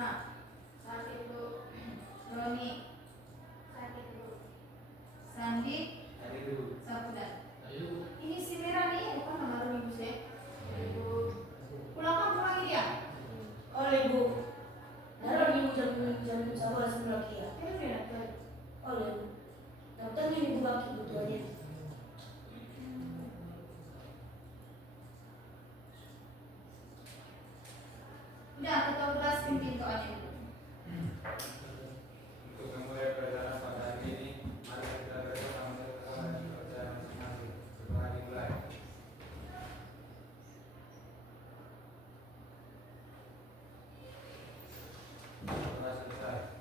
Risma, sakit dulu. Roni, sakit dulu. Sandi, Sapudan. Ini si Mira nih, bukan nama Roni Bu sih. Pulang kampung lagi dia? Oleh Bu. Naruh di jam sama sebelah kia. Oleh Bu. Tapi ini bukan kebutuhannya. Udah, kita ulas pintu aja dulu. Untuk memulai pelajaran pada hari ini, mari kita bersama kesalahan pelajaran masing-masing. Setelah dimulai. Setelah selesai.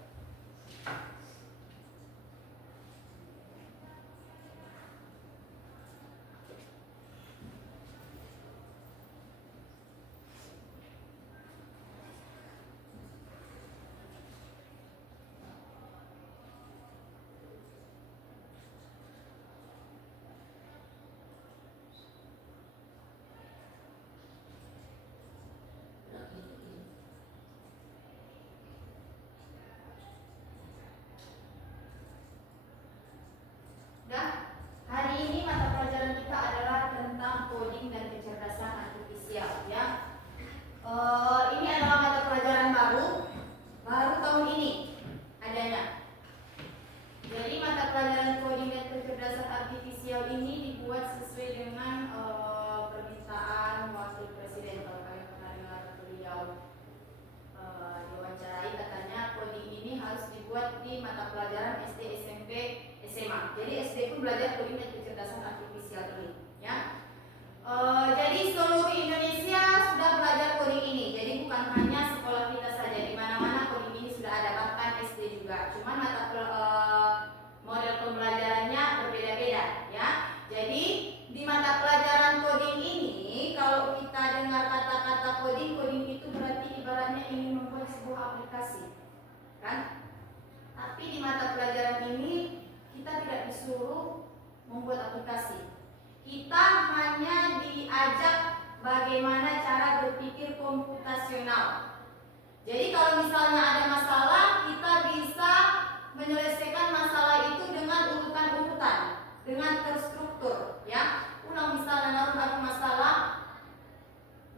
Nah, hari ini mata pelajaran kita adalah tentang coding dan kecerdasan artifisial ya. Ini adalah mata pelajaran baru tahun ini adanya. Jadi mata pelajaran coding dan kecerdasan artifisial ini dibuat sesuai dengan permintaan Wakil Presiden. Kalau kalian pernah dengar beliau diwawancarai, katanya coding ini harus dibuat di mata pelajaran SD, SMP, SMA. Jadi SD pun belajar coding dan kecerdasan artifisial ini, ya. Jadi seluruh Indonesia sudah belajar coding ini. Jadi bukan hanya sekolah kita saja, di mana-mana coding ini sudah ada, bahkan SD juga. Cuman model pembelajarannya berbeda-beda, ya. Jadi di mata pelajaran coding ini, kalau kita dengar kata-kata coding itu berarti ibaratnya ingin membuat sebuah aplikasi, kan? Tapi di mata pelajaran ini kita tidak disuruh membuat aplikasi. Kita hanya diajak bagaimana cara berpikir komputasional. Jadi kalau misalnya ada masalah, kita bisa menyelesaikan masalah itu dengan urutan-urutan, dengan terstruktur, ya. Ulang misalnya ada masalah,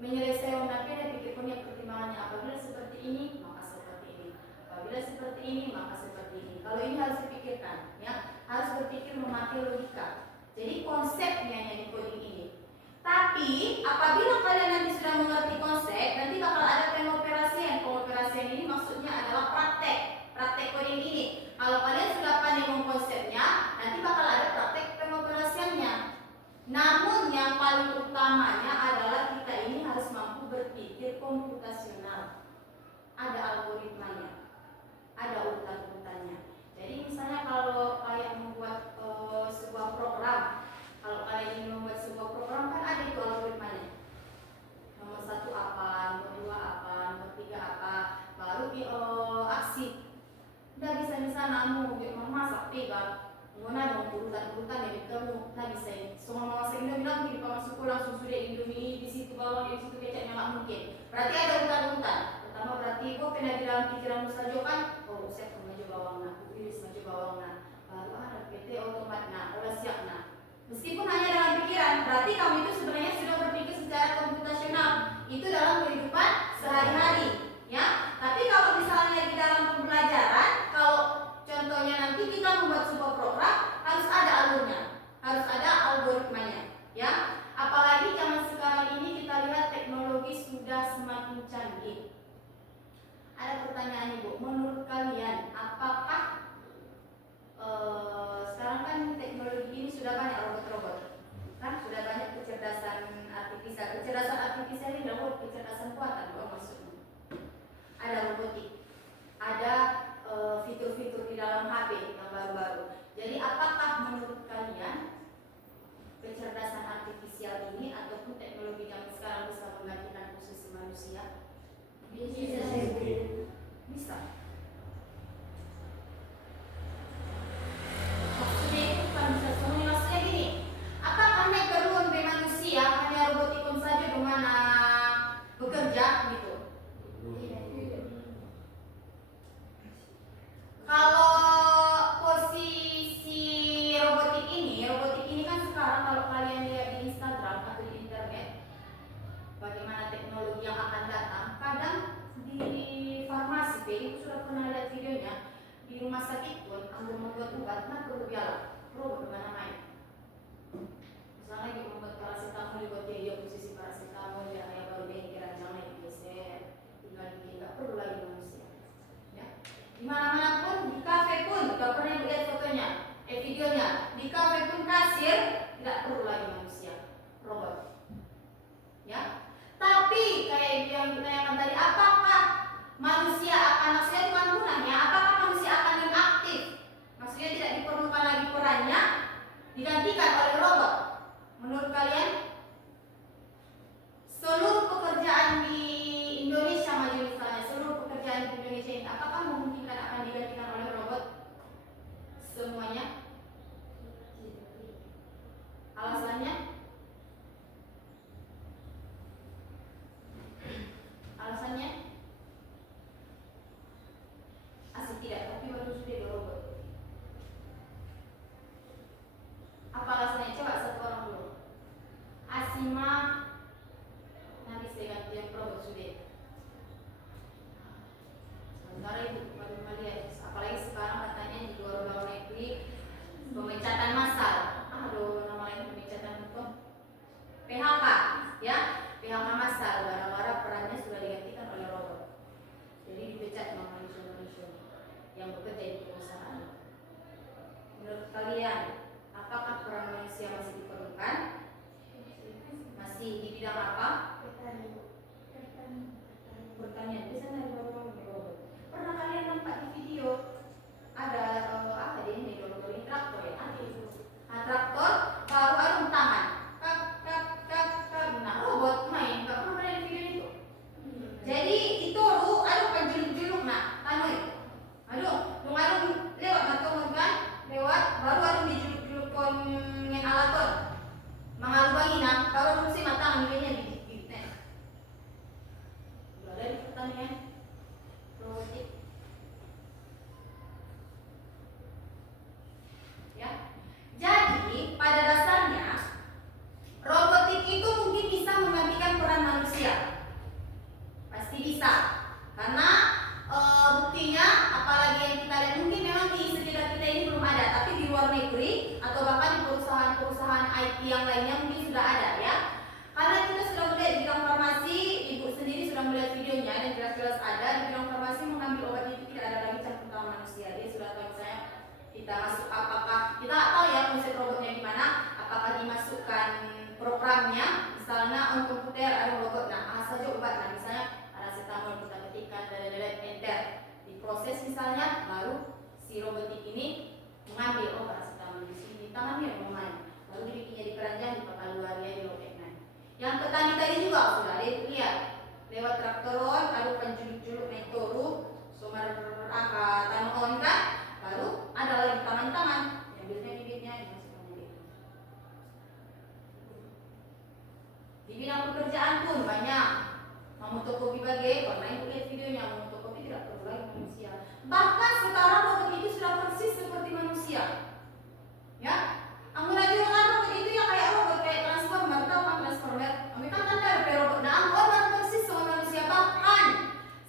menyelesaikan dan pikir punya pertimbangannya. Apabila seperti ini, maka seperti ini. Apabila seperti ini, maka seperti ini. Kalau ini harus dipikirkan, ya, harus berpikir memakai logika. Jadi konsepnya yang di coding ini. Tapi apabila kalian nanti sudah mengerti konsep, nanti bakal ada pengoperasian. Pengoperasian ini maksudnya adalah praktek coding ini. Kalau kalian sudah pandai mengkonsepnya, nanti bakal ada praktek pengoperasiannya. Namun yang paling utamanya adalah kita ini harus mampu berpikir komputasional. Ada algoritmanya, ada urutan-urutannya. Jadi misalnya kalau kalian membuat sebuah program, kalau kalian ingin membuat sebuah program kan ada itu algoritmanya. Nomor 1 apa, nomor 2 apa, nomor 3 apa, baru di aksi. Udah bisa namu, masak pegang, menggunakan urutan-urutan yang kamu nggak bisa. Semua masak Indomie lagi masuk langsung sudah Indomie di situ bawang, di situ kecapnya nggak mungkin. Berarti ada urutan-urutan. Pertama berarti kok pernah di dalam pikiranmu saja kan, oh saya maju bawang nah, iris maju bawang nah, baru ada PT otomat nah, udah siap nah. Meskipun hanya dalam pikiran, berarti kamu itu sebenarnya sudah berpikir secara komputasional. Itu dalam kehidupan sehari-hari, ya. Tapi kalau misalnya di dalam pembelajaran, kalau contohnya nanti kita membuat sebuah program, harus ada alurnya, harus ada algoritmanya, ya. Apalagi zaman sekarang ini kita lihat teknologi sudah semakin canggih. Ada pertanyaan Ibu, menurut kalian apakah sekarang kan teknologi ini sudah banyak robot-robot, kan sudah banyak kecerdasan artifisial. Kecerdasan artifisial ini adalah kecerdasan buatan, maksudnya. Ada robotik, ada fitur-fitur di dalam HP yang baru-baru. Jadi apakah menurut kalian kecerdasan artifisial ini ataupun teknologi yang sekarang bisa menggantikan posisi manusia? Bisa. Maksudnya itu bukan bisa semuanya. Maksudnya gini, apakah hanya perlu untuk manusia hanya robotikon saja dengan bekerja gitu? pertanian robotik. Ya. Jadi pada dasarnya robotik itu mungkin bisa menggantikan peran manusia. Pasti bisa. Karena buktinya apalagi yang kita lihat mungkin memang di sekitar kita ini belum ada, tapi di luar negeri atau bahkan di perusahaan-perusahaan IT yang lainnya mungkin sudah ada ya. Karena kita sudah melihat di bidang farmasi, ibu sendiri sudah melihat videonya dan jelas-jelas ada di bidang farmasi mengambil obat itu tidak ada lagi campur tangan manusia. Dia sudah tahu misalnya kita masuk apakah kita nggak tahu ya konsep robotnya gimana, apakah dimasukkan programnya misalnya on komputer ada robot, nah saja obat, nah misalnya paracetamol kita ketikkan enter diproses misalnya, baru si robotik ini mengambil paracetamol di sini di tangannya lumayan, lalu dibikinnya di keranjang dipakai luarnya di lobeknya. Yang petani tadi juga sudah lihat lewat traktoron, lalu penjuluk-juluk metoru sumber tanaman kan, baru ada lagi tangan-tangan yang biasanya bibitnya dimasukkan di sini. Di bidang pekerjaan pun banyak. Memotokopi bagai, karena ibu lihat videonya, memotokopi tidak perlu lagi manusia. Bahkan sekarang robot itu sudah persis seperti manusia. Ya, anggota juga kan robot itu ya kayak robot, kayak transformer, tahu kan transformer? Mereka kan ada robot, nah anggota persis sama manusia. Bahkan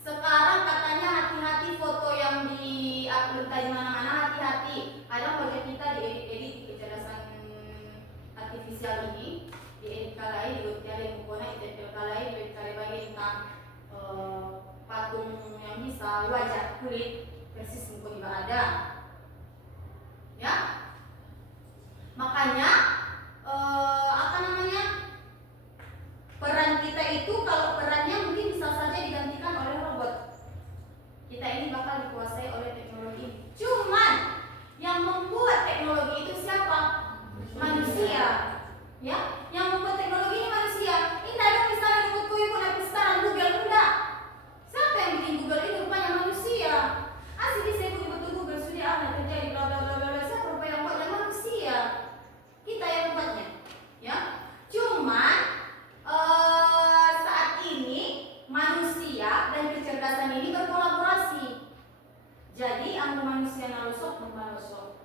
sekarang katanya hati-hati foto yang di upload di mana-mana, hati-hati. Kadang wajah kita diedit kecerdasan artifisial ini. Di edit kalai, di ada yang menggunakan edit kalai, di edit kalai bagi tentang patung yang bisa wajah kulit persis muka juga ada, ya. Makanya apa namanya, peran kita itu kalau perannya mungkin bisa saja digantikan oleh robot. Kita ini bakal dikuasai oleh teknologi. Cuman yang membuat teknologi itu siapa? Manusia. Ya, yang membuat teknologi ini manusia. Ini dong misalnya robotku ibu nanti sekarang Google enggak. Siapa yang bikin Google ini? Rupanya manusia. Asli bisa ibu betul Google sudah apa terjadi bla bla bla bla. Siapa rupanya yang buatnya? Manusia. Kita yang membuatnya. Ya. Cuman saat ini manusia dan kecerdasan ini berkolaborasi. Jadi anggo manusia nalusok membalosok.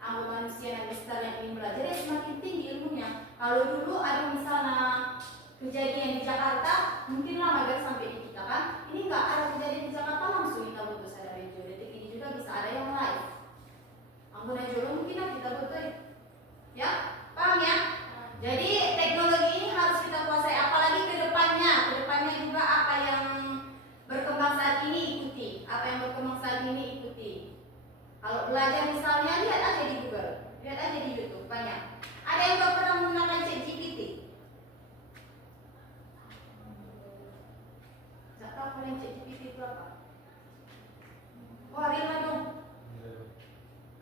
Anggo manusia yang besar yang ingin belajar ya semakin tinggi ilmunya. Kalau dulu ada misalnya kejadian di Jakarta, mungkin lama biar sampai di kita kan. Ini enggak ada kejadian di Jakarta langsung kita putus ada video. Detik ini juga bisa ada yang live. Anggo najolo mungkin kita betul. Ya, paham ya? Jadi teknologi ini harus kita kuasai, apalagi ke depannya. Ke depannya juga apa yang berkembang saat ini ikuti. Apa yang berkembang saat ini ikuti. Kalau belajar misalnya lihat aja di Google, lihat aja di YouTube banyak. Ada yang gak pernah menggunakan ChatGPT? Gak tahu kalian ChatGPT itu apa? Oh, Rima dong.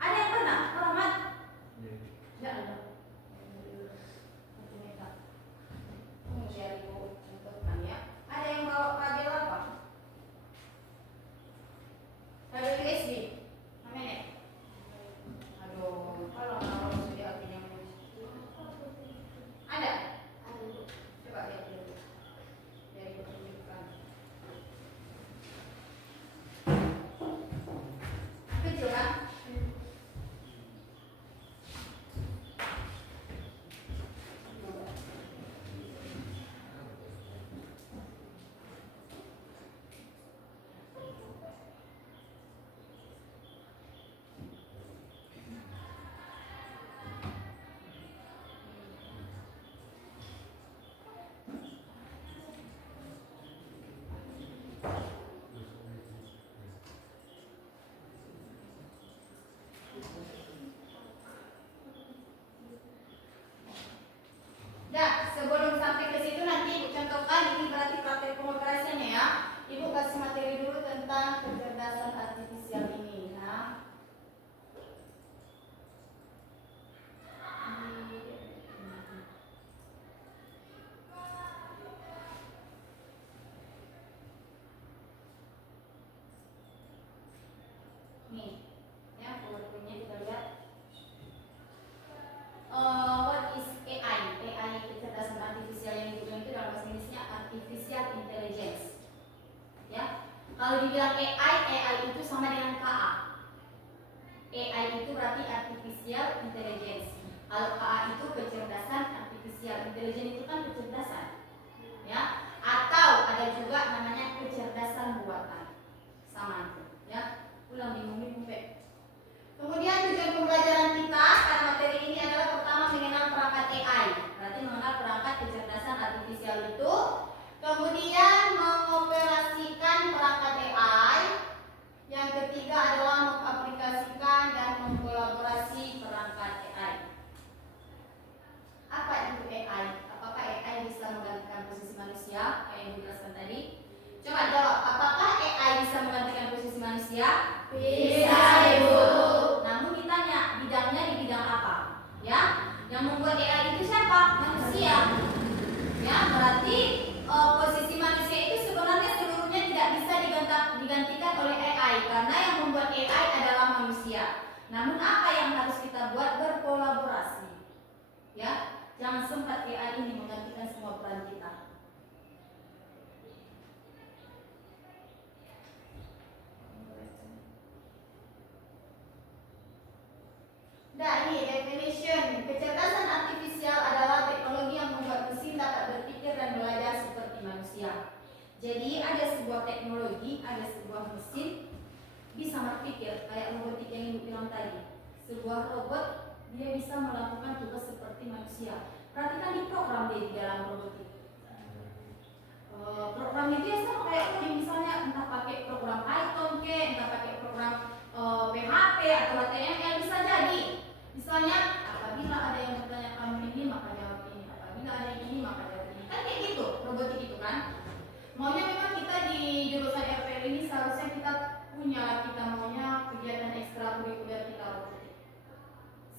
Ada yang pernah? Rahmat? Ya ada. Share itu contohkan ya. Ada yang bawa kabel apa? Kabel USB. Namanya? Aduh, kalau naruh sudah artinya ada? Coba lihat dulu. Dari tunjukkan. Kalau dibilang AI itu sama dengan KA. AI itu berarti artificial intelligence. Kalau KA itu kecerdasan artificial. Intelligence itu kan kecerdasan, ya. Atau ada juga namanya kecerdasan buatan. Sama itu, ya. Ulang bingung-bingung. Kemudian tujuan pembelajaran kita pada materi ini adalah pertama mengenal perangkat AI. Berarti mengenal perangkat kecerdasan artifisial itu. Kemudian mengoperasikan perangkat AI. Yang ketiga adalah mengaplikasikan dan mengkolaborasi perangkat AI. Apa itu AI? Apakah AI bisa menggantikan posisi manusia? Kayak yang dijelaskan tadi. Coba jawab, apakah AI bisa menggantikan posisi manusia? Bisa, Ibu. Namun ditanya, bidangnya di bidang apa? Ya, yang membuat AI itu siapa? Manusia. Ya, berarti posisi manusia itu sebenarnya seluruhnya tidak bisa digantikan oleh AI karena yang membuat AI adalah manusia. Namun apa yang harus kita buat? Berkolaborasi. Ya, jangan sempat AI ini menggantikan semua peran kita. Nah, ini definition. Kecerdasan artifisial adalah teknologi yang membuat mesin dapat berpikir dan belajar seperti manusia. Jadi ada sebuah teknologi, ada sebuah mesin bisa berpikir kayak robotik yang Ibu bilang tadi. Sebuah robot dia bisa melakukan tugas seperti manusia. Perhatikan di program dia di dalam robotik. Program itu ya sama kayak coding, misalnya entah pakai program Python ke, entah pakai program PHP atau HTML bisa jadi. Misalnya apabila ada yang bertanya kamu ini maka jawab ini, apabila ada yang ini maka jawab ini. Kan kayak gitu robotik itu kan. Maunya memang kita di jurusan RPL ini seharusnya kita maunya kegiatan ekstrakurikuler kita robotik.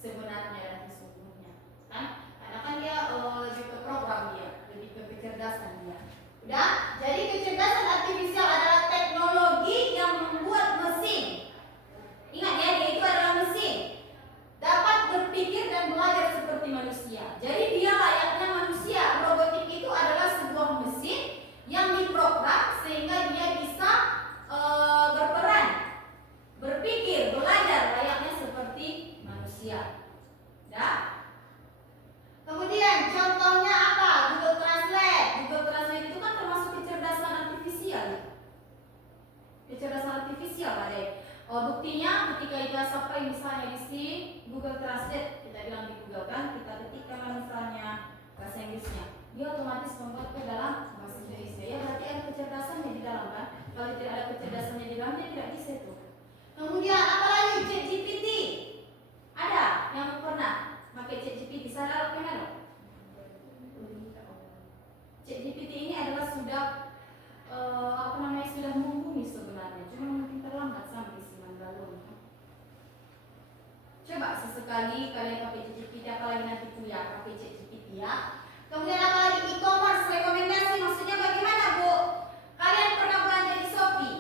Sebenarnya dan sesungguhnya kan, karena kan dia lebih ke program dia, lebih ke kecerdasan dia. Udah, jadi kecerdasan artifisial adalah teknologi yang membuat mesin. Ingat ya, dia itu adalah mesin. Dapat berpikir dan belajar seperti manusia. Jadi dia layaknya manusia. Robotik itu adalah sebuah mesin yang diprogram sehingga dia bisa berperan, berpikir, belajar layaknya seperti manusia. Ya. Kemudian contohnya apa? Google Translate. Google Translate itu kan termasuk kecerdasan artifisial. Kecerdasan artifisial ada. Buktinya ketika kita sampai misalnya di sini Google Translate, kita bilang di Google kan, kita ketikkan misalnya bahasa Inggrisnya, dia otomatis membuat ke dalam bahasa Indonesia. Ya berarti ada kecerdasannya di dalam kan. Kalau tidak ada kecerdasannya di dalam, dia tidak bisa itu. Kemudian apalagi ChatGPT. Ada yang pernah pakai ChatGPT? Saya kenal. ChatGPT ini adalah sudah sudah mumpuni sebenarnya, cuma mungkin terlambat sampai sini lalu. Coba sesekali kalian pakai ChatGPT, apalagi nanti kuliah pakai ChatGPT ya. Kemudian apalagi e-commerce, rekomendasi, maksudnya bagaimana Bu? Kalian pernah belanja di Shopee?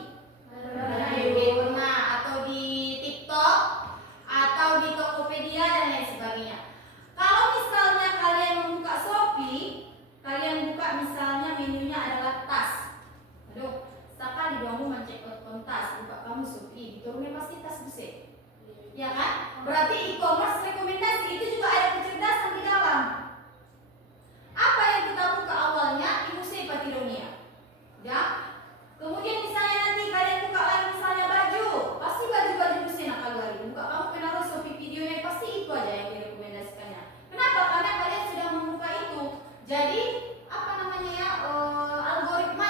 Pernah, atau di TikTok, atau di Tokopedia dan lain sebagainya. Kalau misalnya kalian membuka Shopee, kalian buka misalnya menunya adalah tas. Aduh, sekali doangmu mencek tas, buka kamu Shopee, diturunin pasti tas buset. Ya kan? Berarti e-commerce rekomendasi itu juga ada kecerdasan di dalam. Apa yang kita buka awalnya? Ibu Sepa Tironia. Ya. Kemudian misalnya nanti kalian buka lagi misalnya baju, pasti baju-baju busena keluar. Buka kamu menaruh Shopee videonya, pasti itu aja yang direkomendasikannya. Kenapa? Karena kalian sudah membuka itu. Jadi algoritma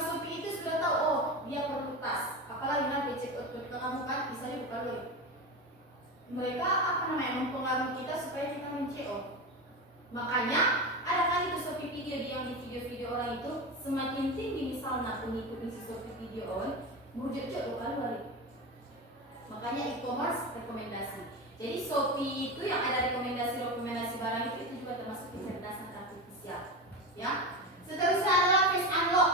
Shopee itu sudah tahu, oh dia perlu tas. Apalagi nanti cek output ke kamu kan, misalnya buka dulu. Mereka mempengaruhi kita supaya kita men-CO. Makanya ada kan itu Shopee video yang di video-video orang itu semakin tinggi misalnya pengikut si Shopee video on, mujur-jur bukan balik. Makanya e-commerce rekomendasi. Jadi Shopee itu yang ada rekomendasi barang itu juga termasuk kecerdasan artifisial. Ya. Seterusnya adalah face unlock.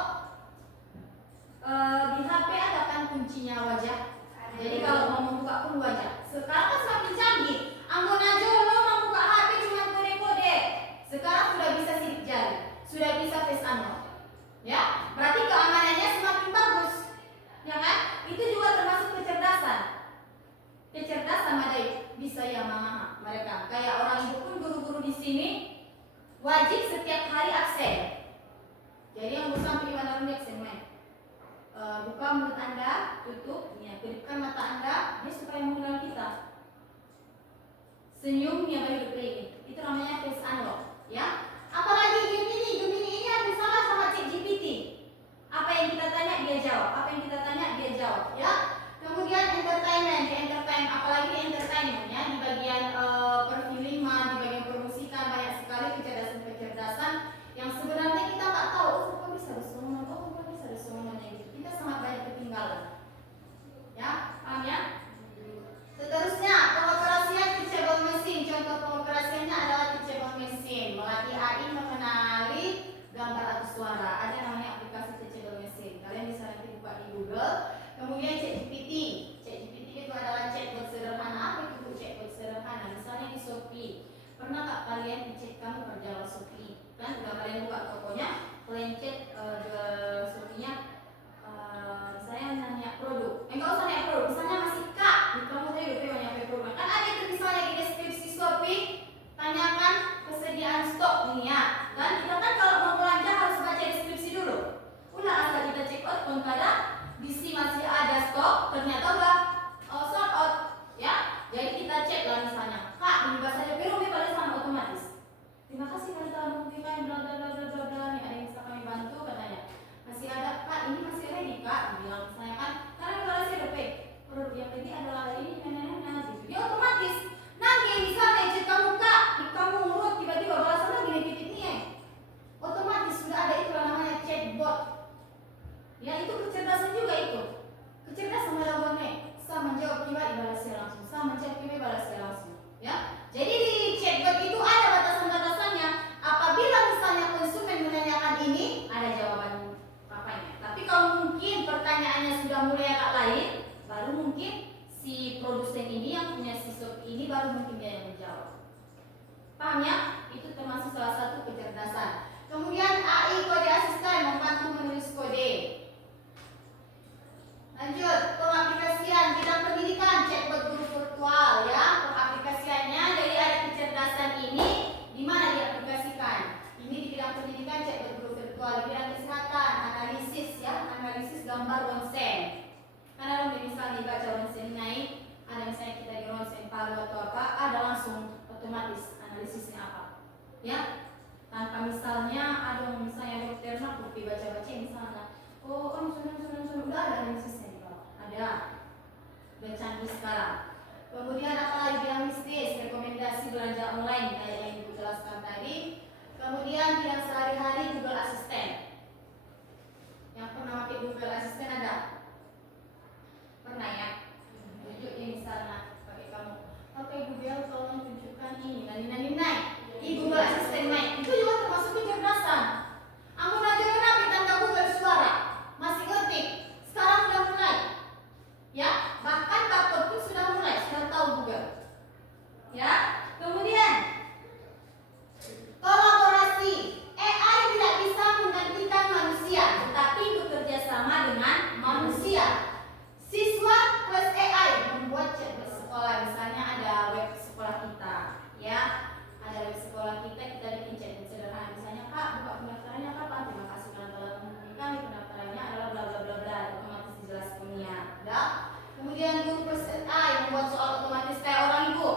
Di HP ada kan kuncinya wajah. Jadi kalau mau membuka pun wajah. Sekarang kan semakin canggih. Anggun aja lo mau buka HP cuma kode-kode. Sekarang sudah bisa sidik jari, sudah bisa face unlock. Ya, berarti keamanannya semakin bagus. Anda, tutup, ya, kedipkan mata Anda, dia supaya mengenal kita. Senyum yang baru ini, itu namanya face unlock, ya. Apalagi Gemini ini ada salah sama ChatGPT. Apa yang kita tanya dia jawab, apa yang kita tanya dia jawab, ya. Kemudian entertainment, apalagi di entertainment, ya, di bagian perfilman, di bagian permusikan banyak sekali kecerdasan yang sebenarnya kita nggak tahu. Oh, kok bisa ada semuanya gitu. Kita sangat banyak ketinggalan, ya, paham ya? Seterusnya, pengoperasian teachable machine. Contoh pengoperasiannya adalah teachable machine, melatih AI mengenali gambar atau suara. Ada namanya aplikasi teachable machine. Kalian bisa nanti buka di Google. Kemudian ChatGPT itu adalah chatbot sederhana. Apa itu chatbot sederhana? Misalnya di Shopee. Pernah tak kalian ngecek kamu kerja lewat Shopee? Kan udah kalian buka tokonya, kalian cek Shopee-nya. Saya nanya produk. Enggak usah nanya produk. Misalnya masih Kak, di kamu saya udah nyampe produk. Kan ada itu misalnya di deskripsi Shopee, tanyakan kesediaan stok nih ya. Dan kita kan kalau mau belanja harus baca deskripsi dulu. Udah asal kita check out pun kadang DC masih ada stok, ternyata udah sold out, ya. Jadi kita cek lah misalnya, Kak, ini bahasa Jepang pada sama otomatis. Terima kasih kali telah menghubungi bla bla bla bla bla bla. Nih ada yang bisa kami bantu katanya. Masih ada, Kak, ini masih ready Kak. Bilang misalnya kan, karena kalau saya udah produk yang tadi adalah ini gitu. Dia otomatis. Nanti misalnya cek kamu Kak, kamu urut tiba-tiba balasan lagi negatif nih. Otomatis sudah ada itu namanya chatbot. Ya itu kecerdasan juga itu. Kecerdasan melakukannya. Saya menjawab tiba dibalasnya langsung. Saya menjawab tiba dibalasnya langsung. Ya. Jadi di chatbot itu ada batasan-batasannya. Apabila misalnya konsumen menanyakan ini, ada jawaban apanya. Tapi kalau mungkin pertanyaannya sudah mulai agak lain, baru mungkin si produsen ini yang punya si shop ini baru mungkin dia yang menjawab. Paham ya? Itu termasuk salah satu kecerdasan. Kemudian AI kode asisten membantu menulis kode. Lanjut, pengaplikasian bidang pendidikan chatbot guru virtual ya. Pengaplikasiannya dari ada kecerdasan ini di mana diaplikasikan. Ini di bidang pendidikan chatbot guru virtual, di bidang kesehatan analisis ya, analisis gambar ronsen. Karena misalnya dibaca ronsen naik, ada misalnya kita di ronsen paru atau apa, ada langsung otomatis analisisnya apa. Ya. Tanpa misalnya ada misalnya dokter nak baca-baca misalnya, oh sudah ada analisisnya. Ada, udah canggih sekarang. Kemudian apalagi bidang bisnis, rekomendasi belanja online kayak yang Ibu jelaskan tadi. Kemudian bidang sehari-hari Google Assistant. Yang pernah pakai Google Assistant ada? Pernah ya? Tunjuk ini misalnya pakai kamu. Oke Google tolong tunjukkan ini nani. Di Google Assistant naik. Itu juga termasuk kecerdasan. Aku belajar kenapa tanda Google suara masih ngetik. Sekarang sudah mulai. Ya, bahkan takut pun sudah mulai, sudah tahu juga. Ya, kemudian kolaborasi. AI tidak bisa menggantikan manusia, tetapi bekerja sama dengan manusia. Siswa plus AI membuat chat bersekolah. Misalnya ada web sekolah kita, ya. Ada web sekolah kita bikin chat sederhana. Misalnya, Kak, buka pendaftarannya kapan? Terima kasih karena telah menghubungi kami. Pendaftarannya adalah bla bla bla bla. Otomatis dijelaskannya. Ya. Kemudian guru plus AI membuat soal otomatis kayak orang ibu.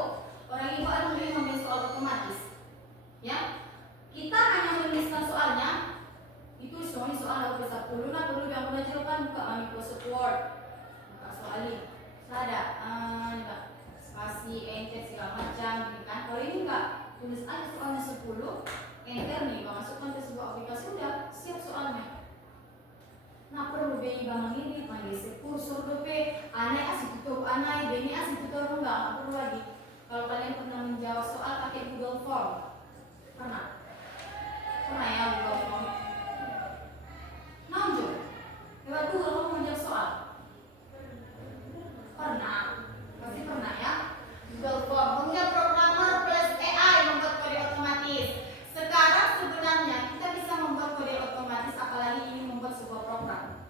Orang ibu ada membuat soal otomatis. Ya. Kita hanya menuliskan soalnya. Itu soalnya soal harus bisa perlu yang belajar kan buka Microsoft Word. Buka soal ini. Ada spasi, enter segala macam gitu kan. Kalau ini enggak, tulis aja soalnya 10, enter nih, masukkan ke sebuah aplikasi udah siap soalnya. Nah perlu BI bangun ini, panggil kursor DP, aneh asik tutup, aneh BI asik tutup enggak perlu lagi. Kalau kalian pernah menjawab soal pakai Google Form, pernah ya Google Form? Nonjol, lewat Google Form menjawab soal, pernah, pasti pernah ya. Google Form, kemudian programmer plus AI membuat kode otomatis. Sekarang sebenarnya kita bisa membuat kode otomatis, apalagi ini membuat sebuah program.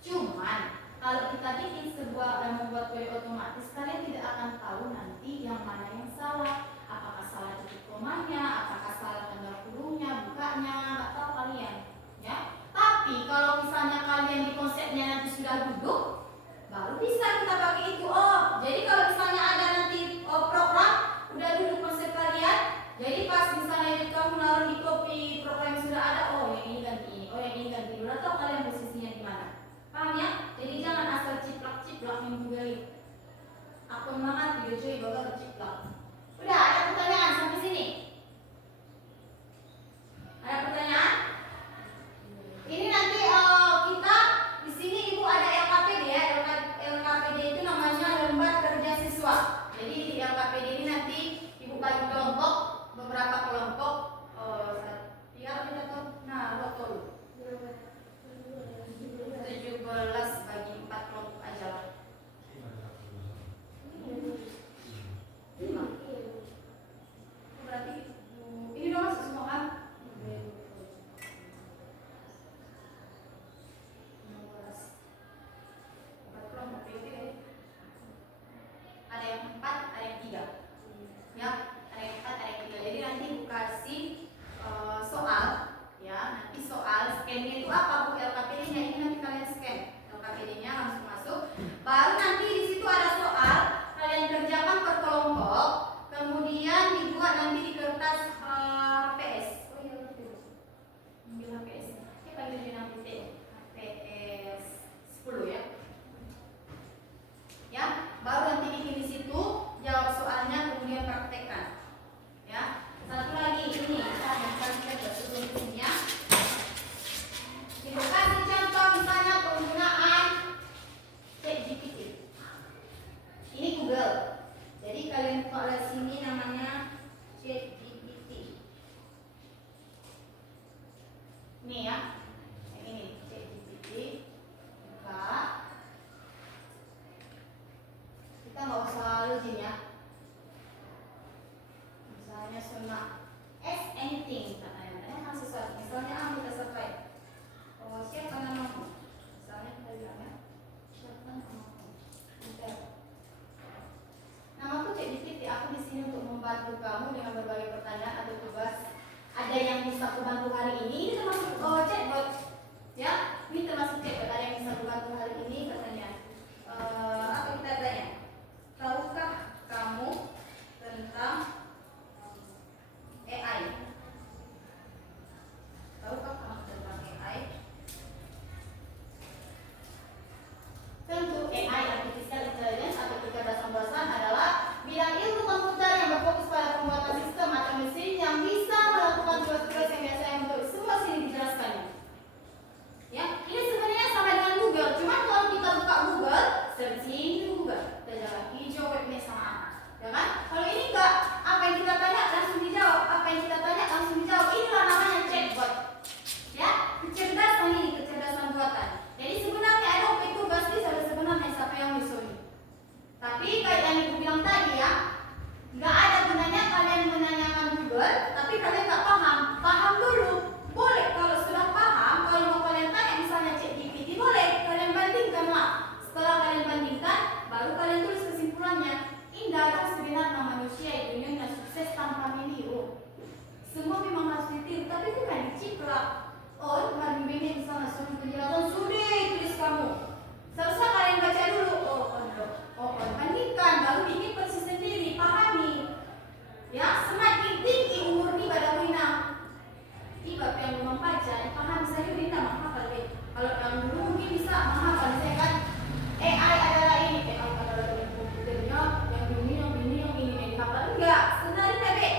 Cuman kalau kita bikin sebuah dan membuat kode otomatis, kalian tidak akan tahu nanti yang mana yang salah. Apakah salah titik komanya, apakah salah tanda kurungnya, bukanya, nggak tahu kalian. Ya. Tapi kalau misalnya kalian di konsepnya nanti sudah duduk, baru bisa kita pakai itu. Oh, jadi kalau misalnya ada nanti program udah duduk konsep kalian, jadi pas misalnya kamu naruh di copy program yang sudah ada, oh yang ini ganti ini, oh yang ini ganti ini, udah tahu kalian posisinya di mana. Paham ya? Jadi jangan asal ciplak-ciplak yang juga. Aku semangat video cuy bakal ciplak. Udah ada pertanyaan sampai sini? Ada pertanyaan? Ini nanti kita di sini ibu ada LKPD ya. LKPD itu namanya lembar kerja siswa. Jadi di LKPD ini nanti ibu bagi kelompok, beberapa kelompok. Biar kita tahu. Nah, betul. 17 bagi 4 kelompok aja lah. 5. Berarti ini udah masuk semua kan? Ada yang 4, ada yang 3. Ya, ada yang 4, ada yang 3. Jadi nanti ibu kasih soal, ya. Nanti soal scan-nya itu apa bu? LKPD-nya ini nanti kalian scan. LKPD-nya langsung masuk. Baru nanti di situ ada soal, kalian kerjakan per kelompok. Kemudian dibuat nanti di kertas HPS. Oh iya betul. Ambil HPS. Kita panggil di nanti HPS 10 ya. Ya, baru nanti bikin di situ, jawab soalnya kemudian praktekkan. Ya. Satu lagi ini kita sebelum ini ya. Ibu kasih contoh misalnya penggunaan ChatGPT. Ini Google. Jadi kalian buka di sini namanya ChatGPT. Ini ya. Yang ini ChatGPT. Buka. Kita nggak usah login ya. Misalnya cuma ask anything katanya masih sesuatu. Misalnya kita survey. Oh siapa namamu? Misalnya kita bilang ya. Siapa namamu? Bentar. Namaku ChatGPT. Aku di sini untuk membantu kamu dengan berbagai pertanyaan atau tugas. Ada yang bisa aku bantu hari ini. Ini termasuk chatbot. Ya, ini termasuk chatbot. Ada yang bisa aku bantu hari ini katanya. Apa kita tanya? Tahukah kamu tentang AI? Tahukah kamu tentang AI? Tentu AI, Artificial Intelligence atau kecerdasan buatan adalah bidang ilmu komputer yang berfokus pada pembuatan sistem atau mesin yang bisa melakukan tugas-tugas yang biasanya untuk semua sini dijelaskannya. Ya, ini sebenarnya sama dengan Google. Cuma kalau kita buka Google, searching Google, terjadi hijau webnya sama. Ya kan? Kalau ini enggak, apa yang kita tanya langsung dijawab, apa yang kita tanya langsung dijawab. Inilah namanya chatbot. Ya, kecerdasan ini, kecerdasan buatan. Jadi sebenarnya ada open tugas di sebenarnya siapa yang menyusun. Tapi kayak yang ibu bilang tadi ya, nggak ada gunanya kalian menanyakan Google, tapi kalian nggak paham. Paham dulu. Boleh kalau sudah paham, kalau mau kalian tanya misalnya ChatGPT boleh kalian bandingkan lah. Setelah kalian bandingkan, baru kalian tulis kesimpulannya. Indah kan sebenarnya manusia itu yang sukses tanpa meniru. Semua memang harus ditiru, tapi bukan diciplak. Oh, kemarin begini misalnya suruh penjelasan sudah tulis kamu. Seharusnya kalian baca dulu. Bandingkan, baru bikin persis sendiri, pahami. Ya, semakin tinggi umur nih pada wina. Ibab yang belum baca, paham saya berita mahal deh. Kalau yang dulu mungkin bisa mahal saya kan. AI adalah ini, AI adalah dalam komputernya, yang ini yang dihafal. Enggak, sebenarnya deh.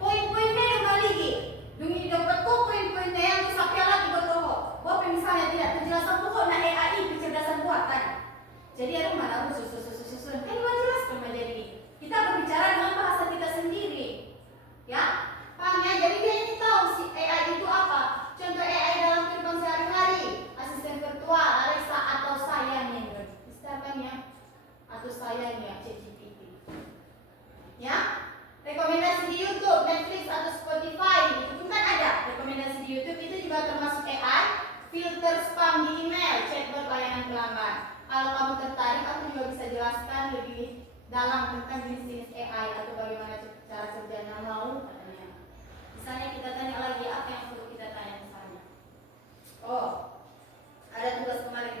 Poin-poinnya yang lagi. Demi dapat poin-poinnya yang bisa piala di betul. Bahwa misalnya tidak penjelasan pokok nah AI kecerdasan buatan. Jadi ada mana susun. Kan jelas jadi. Kita berbicara dengan bahasa kita sendiri. Ya? Paham ya? Jadi dia ini tahu si AI itu apa. Contoh AI dalam kehidupan sehari-hari. Asisten virtual, Alexa atau saya nih. Misalkan ya. Atau saya nih ya, ChatGPT. Ya? Rekomendasi di YouTube, Netflix atau Spotify itu pun kan ada. Rekomendasi di YouTube itu juga termasuk AI. Filter spam di email, chatbot layanan pelanggan. Kalau kamu tertarik, aku juga bisa jelaskan lebih dalam tentang jenis-jenis AI atau bagaimana cara kerjanya mau katanya. Misalnya kita tanya lagi apa yang perlu kita tanya misalnya. Oh, ada tugas kemarin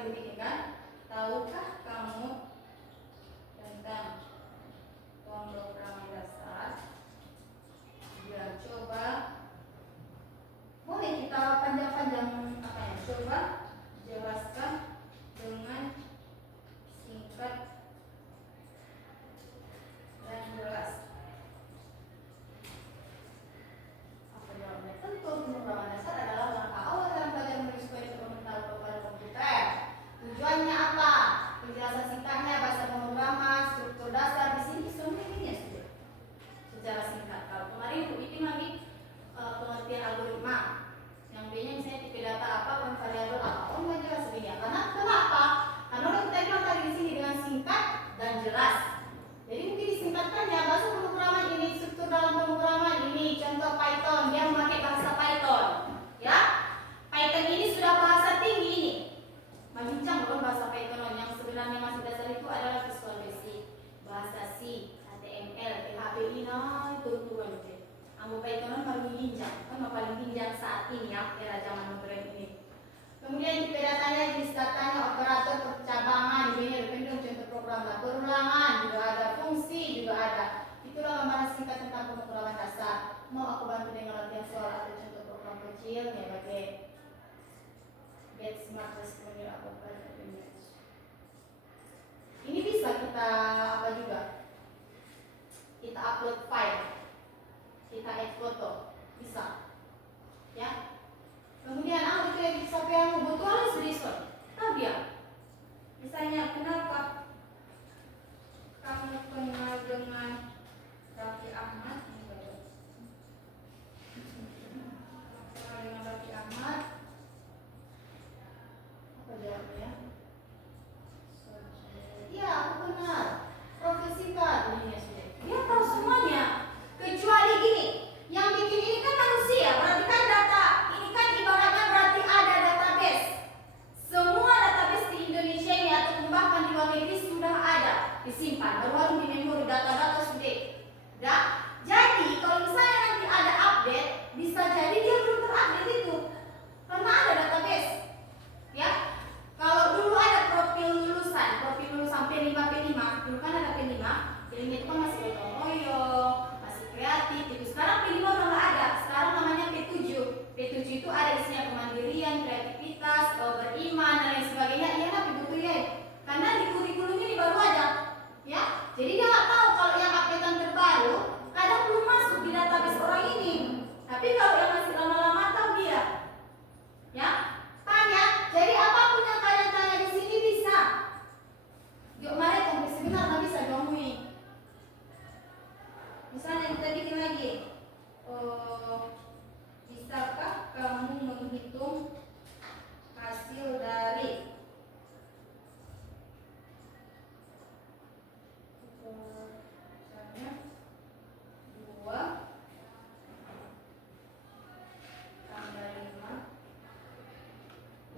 dengan latihan soal atau contoh program kecil ya pakai Get Smart Responder atau Private Image. Ini bisa kita apa juga? Kita upload file, kita add foto, bisa, ya. Kemudian itu yang bisa yang butuh harus reason, tahu dia. Misalnya kenapa kamu kenal dengan Raffi Ahmad? Kenal dengan Raffi Ahmad? Apa jawabnya? Iya, aku kenal. Profesi kan ini sudah. Dia tahu semuanya. Kecuali gini, yang bikin ini kan manusia, berarti kan data. Ini kan ibaratnya berarti ada database. Semua database di Indonesia ini atau bahkan di luar negeri sudah ada disimpan. Baru di memori data-data sudah. Ya? Jadi kalau misalnya nanti ada update, bisa jadi dia belum terupdate itu karena ada database. Ya? Kalau dulu ada profil lulusan P5 dulu kan ada P5 itu kan masih gotong royong, masih kreatif gitu. Sekarang P5 udah nggak ada, sekarang namanya P7. P7 itu ada isinya kemandirian, kreativitas, beriman dan lain sebagainya. Iya tapi butuh ya, karena di kurikulum ini baru ada, ya. Jadi dia nggak tahu kalau yang updatean terbaru kadang belum masuk di database orang ini. Tapi kalau yang masih lama-lama tahu dia, ya. Tanya, jadi apapun yang kalian tanya di sini bisa. Yuk mari kompleks seminar nggak bisa diomongin. Misalnya kita bikin lagi, bisakah kamu menghitung hasil dari misalnya 2 tambah 5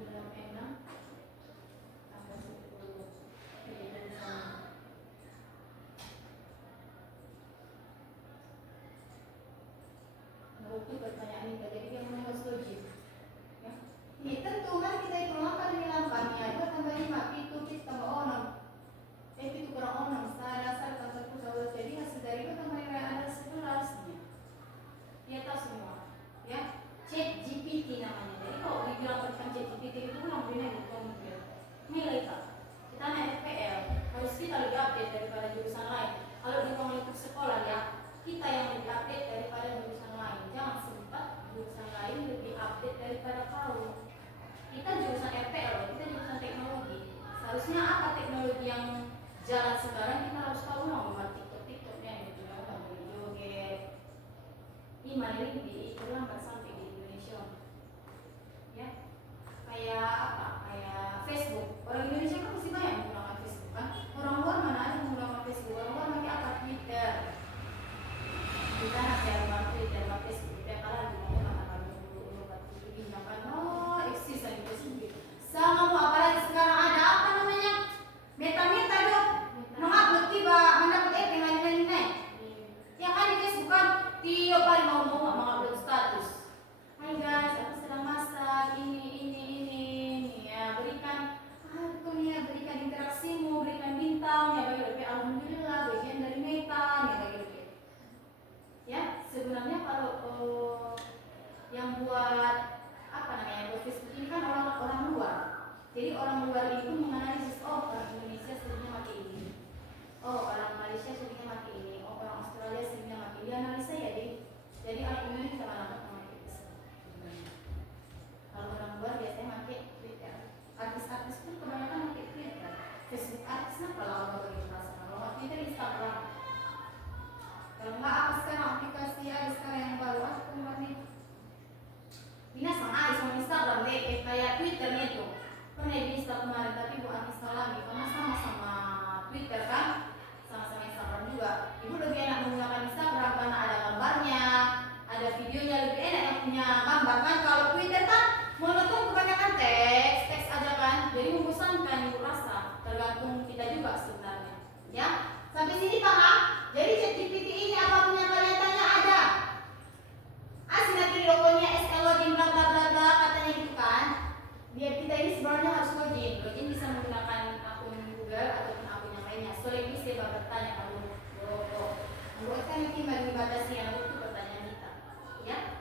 tambah 6 tambah 10. Itu pertanyaan ini jadi yang harus logik. Ya. Ini tentu kan kita hitung apa dengan lampangnya 2 tambah 5 itu tambah 6. Itu kurang 6 dasar tambah 1 jadi hasil dari 2 tambah 5 ada 11-nya. Dia tahu semua. Ya. Chat GPT namanya. Jadi kalau dibilang tentang Chat GPT itu kan namanya bukan mobil. Nilai tak. Kita naik FPL harus kita lebih update daripada jurusan lain. Kalau di ruang lingkup sekolah ya kita yang lebih update daripada jurusan lain. Jangan sempat jurusan lain lebih update daripada kau. Kita jurusan RPL, kita jurusan teknologi. Seharusnya apa teknologi yang jalan sekarang kita harus tahu nomor TikToknya gitu ya, boleh joget. Ini mandiri di terlambat sampai di Indonesia. Ya, kayak apa? Kayak Facebook. Orang Indonesia kan masih banyak menggunakan Facebook kan. Orang luar mana ada yang menggunakan Facebook? Orang luar pakai apa? Twitter. Kita nanti ada Twitter, Facebook. Dia kalah di mana akan dulu pinjamkan eksis itu sendiri. Sama mau apalagi sekarang ada apa namanya? Meta dong. Mengupload tiba mendapat dengan nilai. Ya kan di Facebook kan tiap hari mau mengupload status. Hai guys, aku sedang masak ini ya berikan berikan interaksimu, berikan bintang ya bagi alhamdulillah bagian dari Meta ya bagi. Ya, sebenarnya kalau yang buat apa namanya buat Facebook ini kan orang luar. Jadi orang luar itu menganalisis orang Indonesia seringnya pakai ini, orang Malaysia seringnya pakai ini, orang Australia seringnya pakai ini. Analisa ya jadi orang Indonesia mana pakai itu. Kalau orang luar biasanya pakai Twitter. Artis-artis pun kebanyakan pakai Twitter. Facebook artisnya kalau orang berinteraksi, kalau Twitter Instagram. Kalau nggak apa sekarang aplikasi ada sekarang yang baru apa kemarin ini sama ada sama Instagram deh kayak Twitternya itu pernah di Instagram kemarin tapi bukan Instagram lagi karena sama-sama Twitter kan sama-sama Instagram juga. Ibu lebih enak menggunakan Instagram karena ada gambarnya, ada videonya, lebih enak yang punya gambar kan. Kalau Twitter kan monoton kebanyakan teks aja kan, jadi membosankan ibu rasa. Tergantung kita juga sebenarnya. Ya sampai sini paham? Jadi ChatGPT ini apapun yang kalian tanya ada. Nanti logonya SL login bla bla bla bla katanya gitu kan. Biar kita ini sebenarnya harus login. Login bisa menggunakan akun Google ataupun akun yang lainnya. Soalnya bisa bertanya kalau buatkan nanti dibatasi yang itu pertanyaan kita. Ya.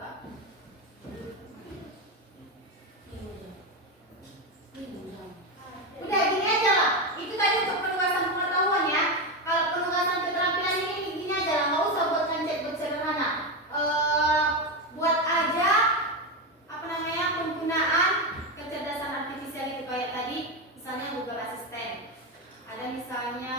lengkap. 5 jam. Udah gini aja lah. Itu tadi untuk penugasan pengetahuan ya. Kalau penugasan keterampilan ini gini aja lah. Nggak usah buatkan chatbot sederhana. Buat aja apa namanya penggunaan kecerdasan artifisial itu kayak tadi, misalnya Google Assistant. Ada misalnya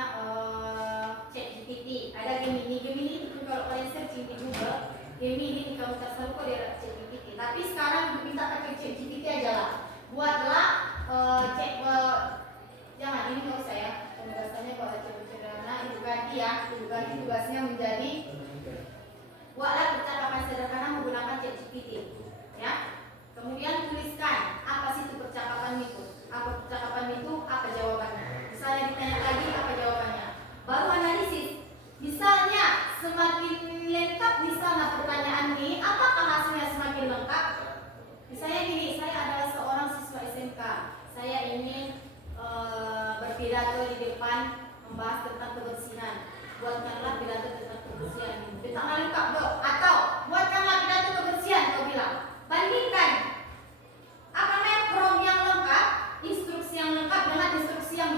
ChatGPT. Ada Gemini. Gemini itu kalau kalian searching di Google, Gemini di kamu terseru kok dia ChatGPT. Tapi sekarang kita pakai ChatGPT aja lah. Buatlah jangan ini nggak usah ya, penugasannya kalau sederhana itu ganti ya, itu ganti tugasnya menjadi buatlah percakapan sederhana menggunakan ChatGPT ya. Kemudian tuliskan apa sih itu percakapan itu, apa jawabannya. Misalnya ditanya lagi apa jawabannya, baru analisis. Misalnya semakin lengkap misalnya pertanyaan ini, apakah hasilnya semakin lengkap? Misalnya gini, saya adalah seorang siswa SMK, saya ingin berpidato di depan membahas tentang kebersihan. Buatkanlah pidato tentang kebersihan. Ditanya lengkap dong. Atau buatkanlah pidato kebersihan. Kau bilang, bandingkan apa namanya prompt yang lengkap, instruksi yang lengkap dengan instruksi yang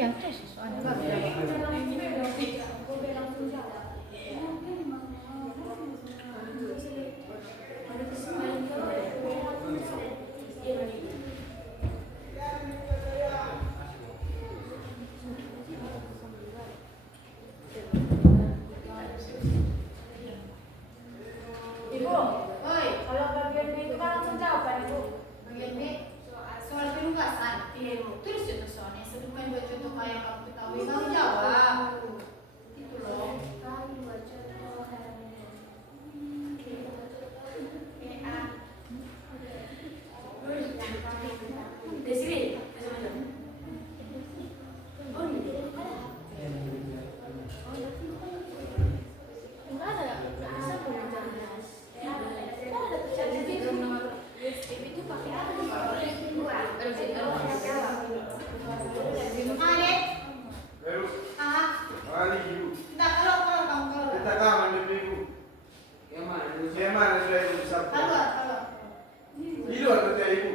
Iya, tesis soalnya nggak beda. Ibu, Oi, kalau bagian B itu kan langsung jawab kan Ibu? bagian B soal penugasan. Iya, tulis itu soalnya. Sebutkan 2 contoh kayak yang kamu ketahui baru jawab. Gitu loh. Desiree, Alek, Baru, ah, kali ibu. enggak kalau kamu kalau. Kita kawan demi ibu. Yang mana sudah ibu bisa? Kalau. Di luar kerja ibu.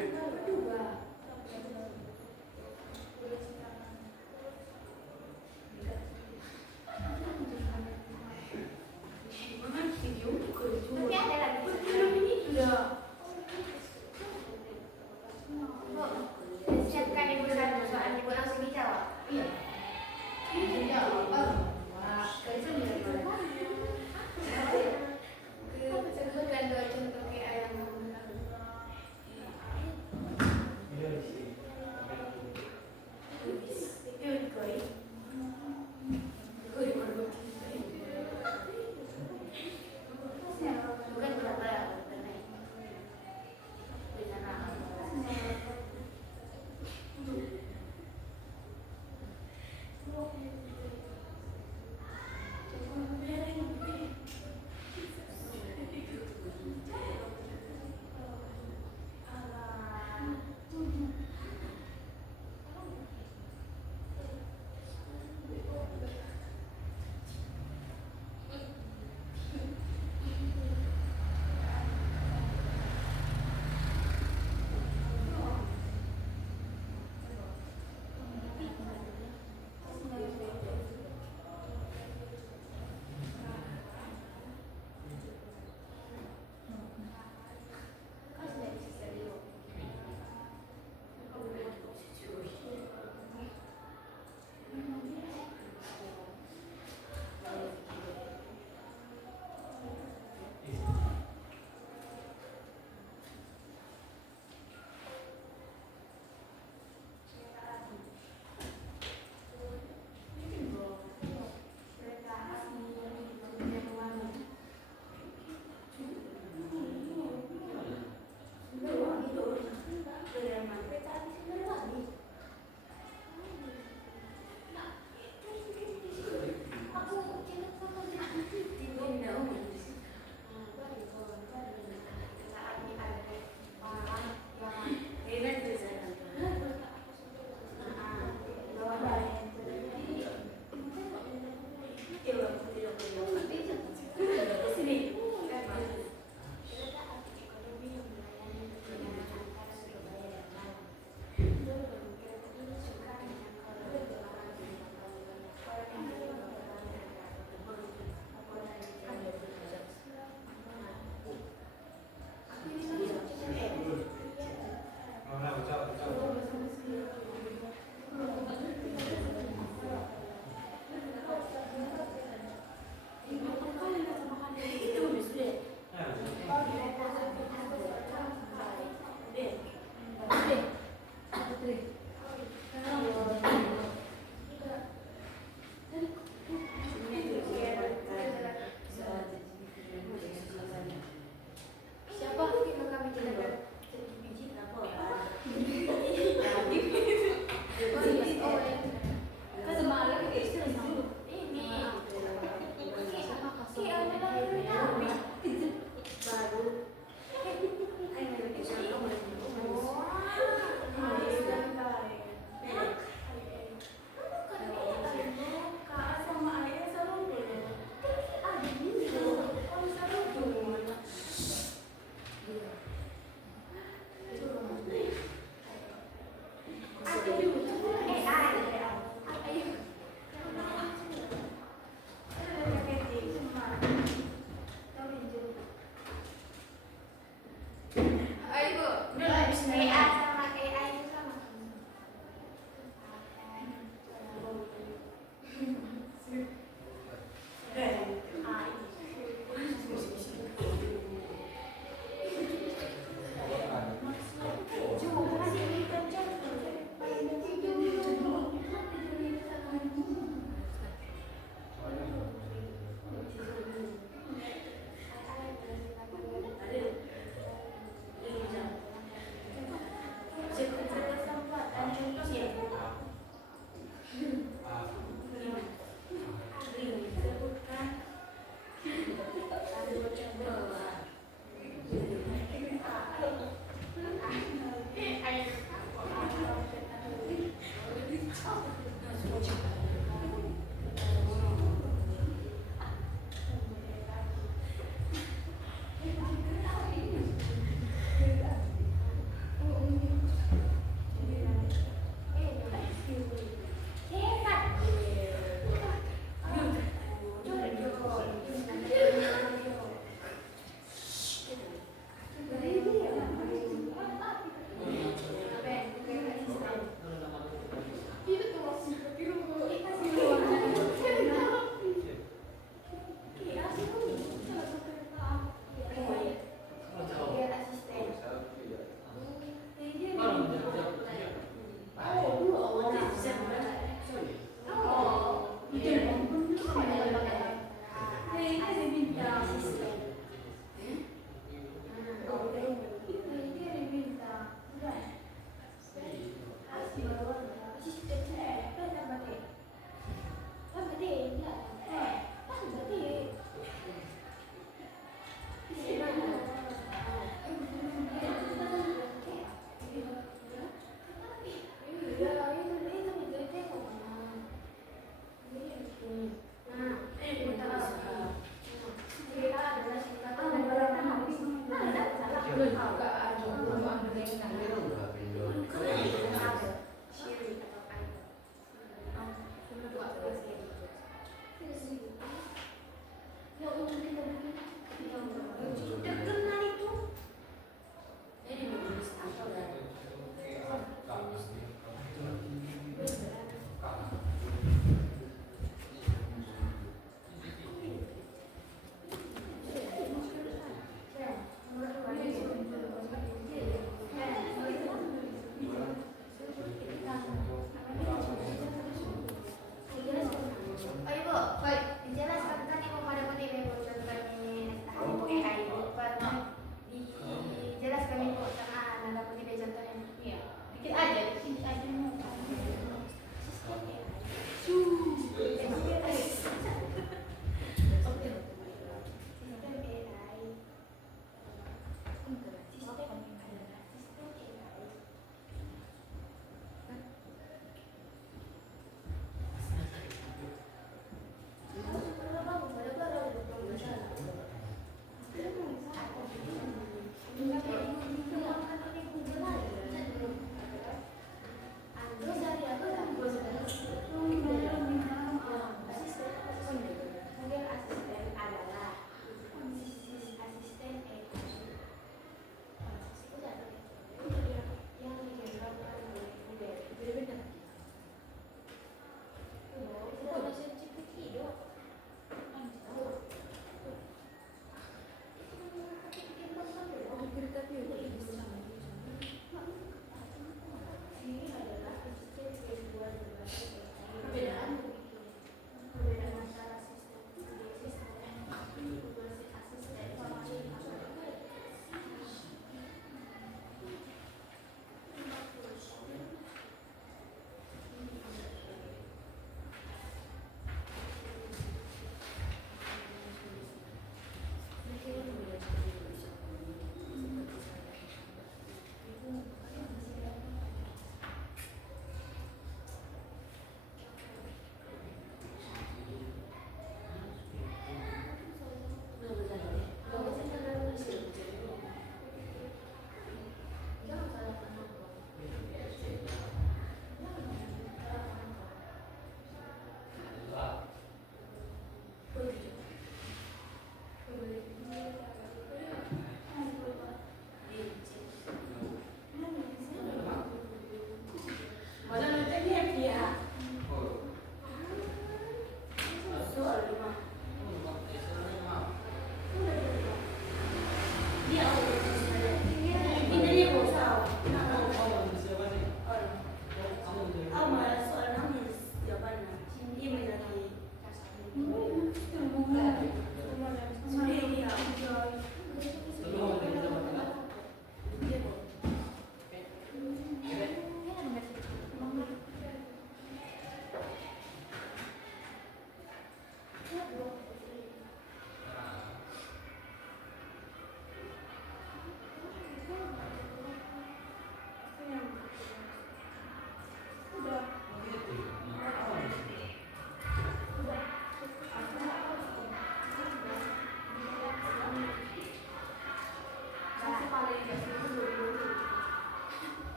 tapi ada lagi. Siapkan Ibu satu soal Ibu langsung dijawab. Iya. Ini jawab baru. Wah, Sebutkan 2 contoh PA yang menggunakan. Bukan berapa ya? Siapa?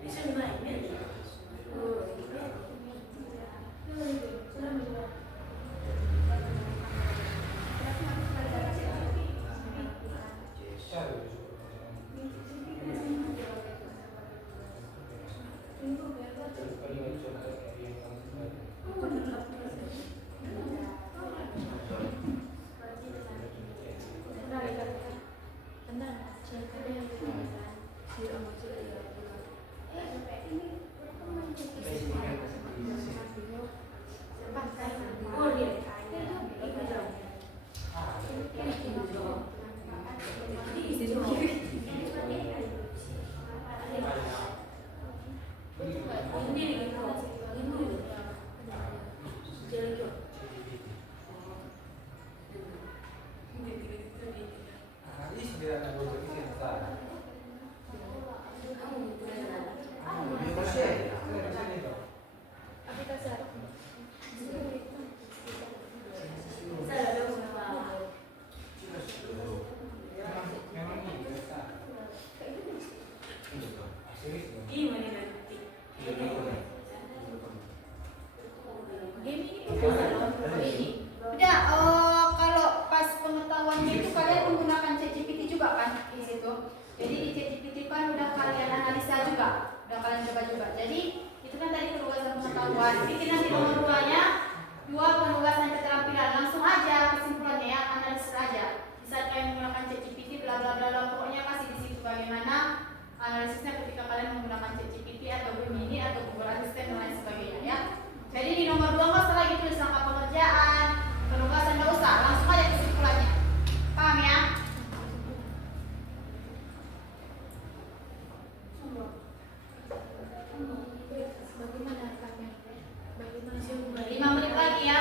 Bisa dimainin. Udah, kalau pas pengetahuannya itu kalian menggunakan ChatGPT juga kan di situ. Jadi di ChatGPT kan udah kalian analisa juga, udah kalian coba juga. Jadi itu kan tadi keluasan pengetahuan. Bikin nanti nomor 2-nya 2 penugasan keterampilan. Langsung aja kesimpulannya ya, analisis aja. Di saat kalian menggunakan ChatGPT bla bla bla bla, pokoknya kasih di situ bagaimana analisisnya ketika kalian menggunakan ChatGPT atau Gemini atau Google Assistant dan lain sebagainya ya. Jadi di nomor 2 nggak usah lagi tulis langkah pengerjaan, penugasan, nggak usah, langsung aja kesimpulannya. Paham ya? Bagaimana akannya? Bagaimana sih? 5 menit lagi ya.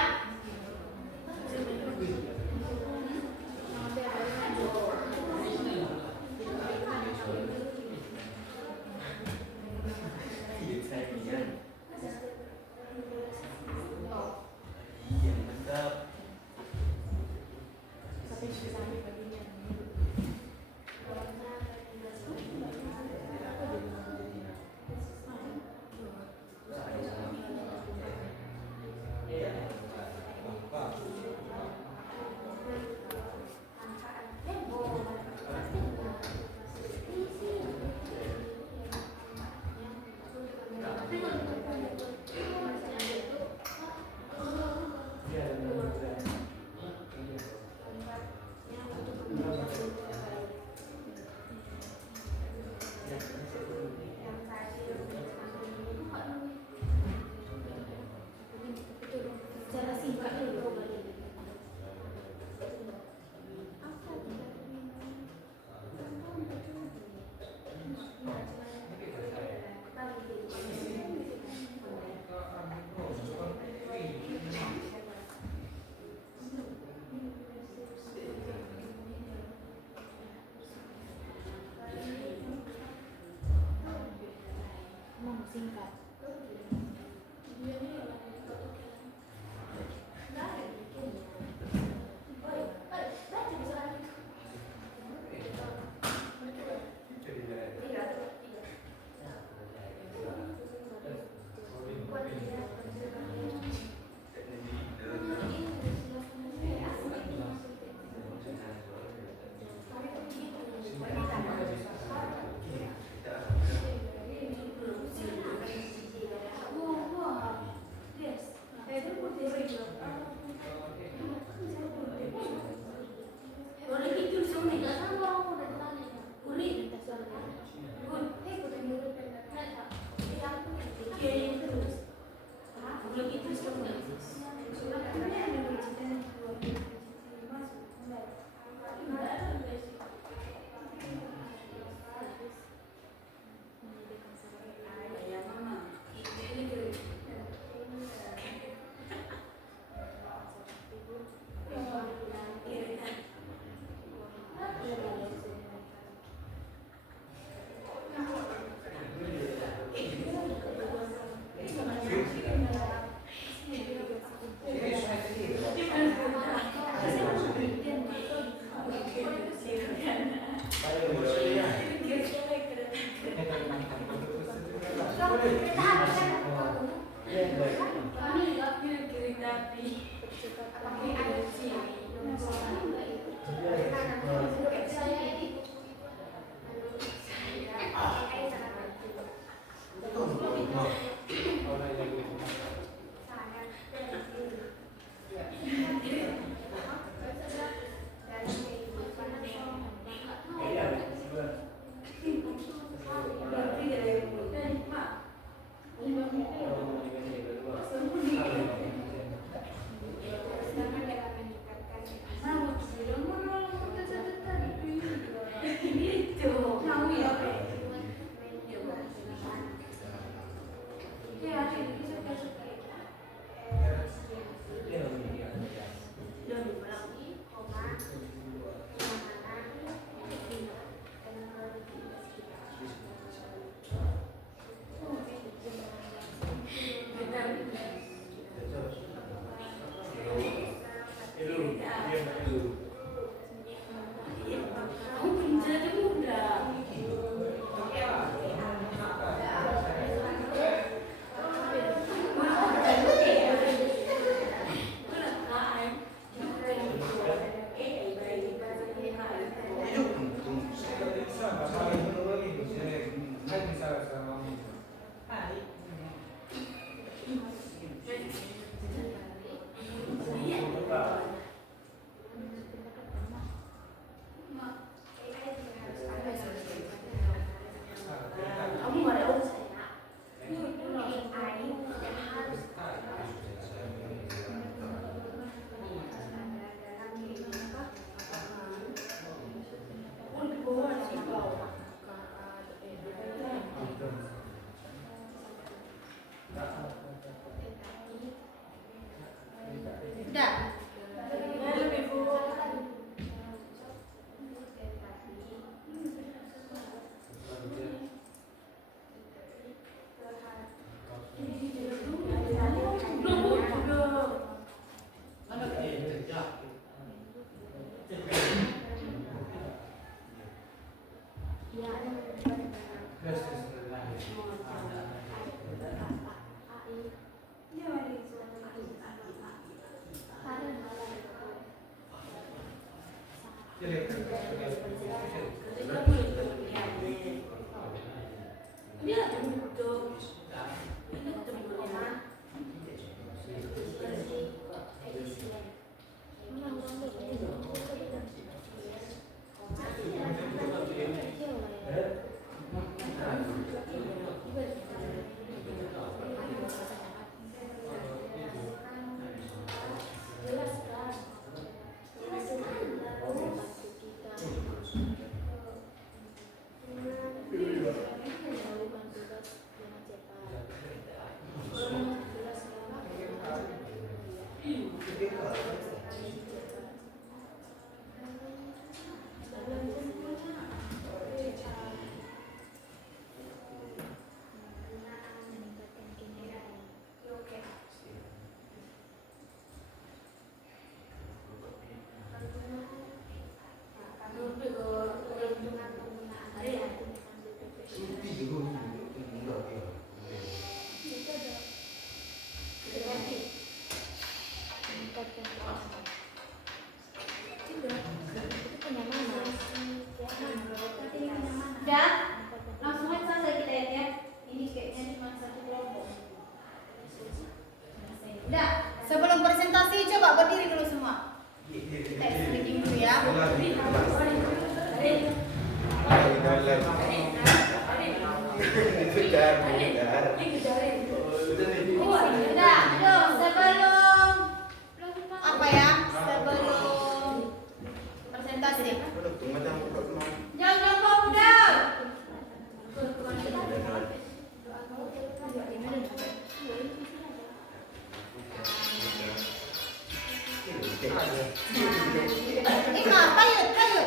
Jangan kau udah.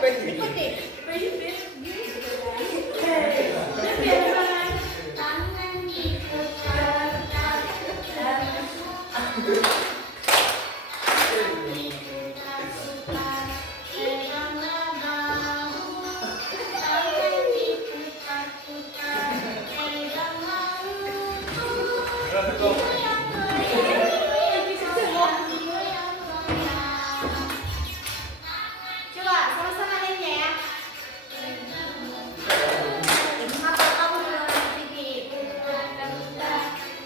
Ikuti. Tangan diputar-putar. Coba sama-sama nyanyi ya. Apa kamu belum ngerti?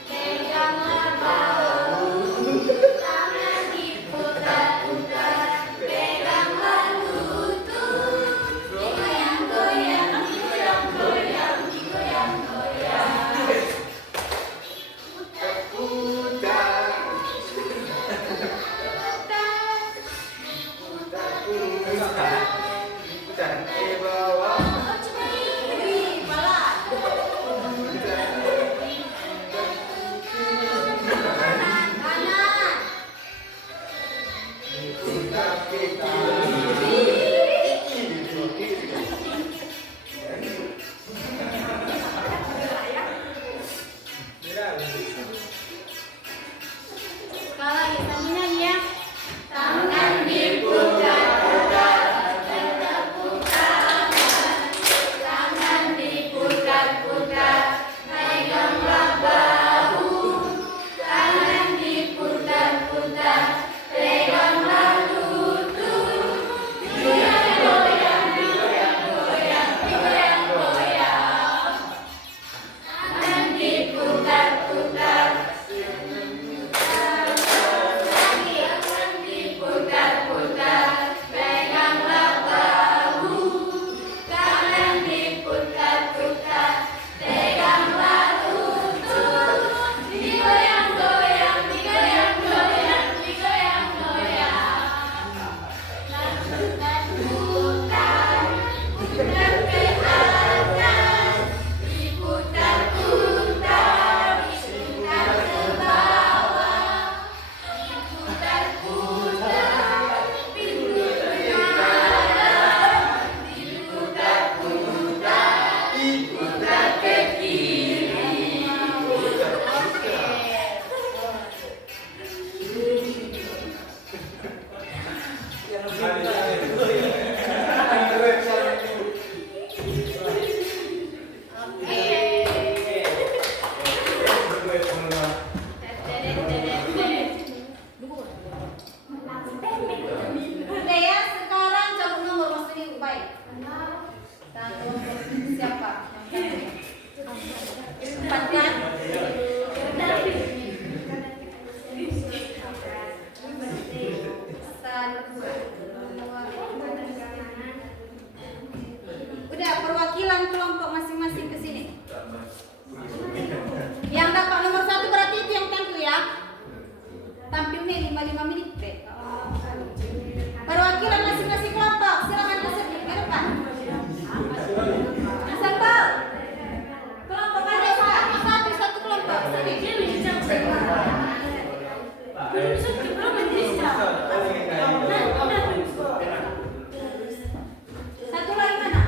Peganglah bahu, tangan diputar-putar, peganglah lutut, digoyang-goyang, digoyang-goyang, digoyang-goyang. Sekali lagi sambil nyanyi ya. Tangan diputar-putar, bertepuk tangan. Tangan diputar-putar, peganglah bahu. Tangan diputar-putar, peganglah lutut. Digoyang-goyang, digoyang-goyang, digoyang-goyang. Tangan diputar-putar. Diputar-putar, peganglah bahu. Tangan diputar-putar, peganglah lutut. Digoyang-goyang, digoyang-goyang, digoyang-goyang. Lakukan putar, putar ke atas. Diputar-putar, diputar ke bawah. Diputar-putar, pintu kanan. Diputar-putar, diputar ke kiri. Oke ya, sekarang cabut nomor Mas Tini baik. Satu untuk siapa? Empat kan? Udah perwakilan kelompok masing-masing ke sini. Yang dapat nomor 1 berarti itu yang tampil ya. Tampilnya 5 menit deh. Perwakilan masing-masing kelompok, silakan ke sini ke depan. Sampel. Kelompok ada satu kelompok sini. Satu lagi mana?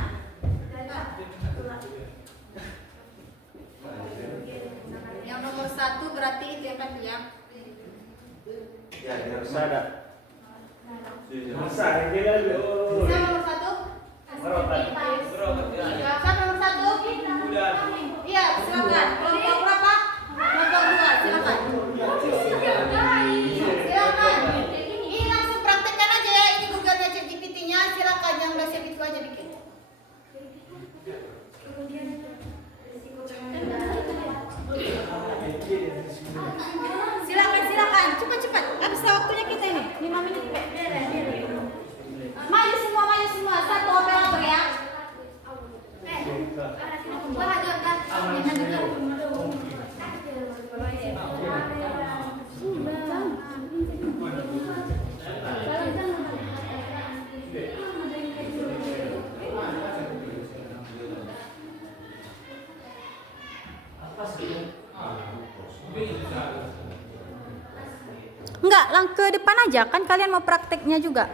depan aja, kan kalian mau prakteknya juga.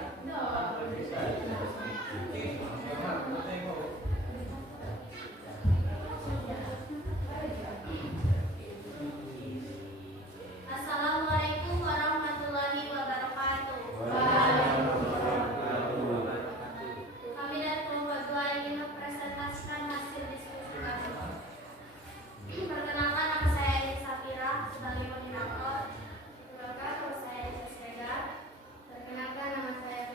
Assalamualaikum warahmatullahi wabarakatuh. Kami dari kelompok 2 ingin mempresentasikan hasil diskusi kami. Perkenalkan, nama saya Eni Safira sebagai moderator. Perkenalkan, nama saya Eni Sega. Perkenalkan, nama saya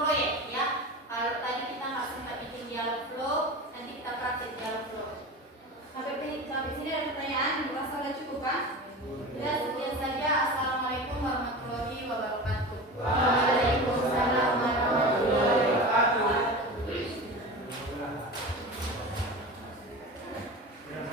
proyek.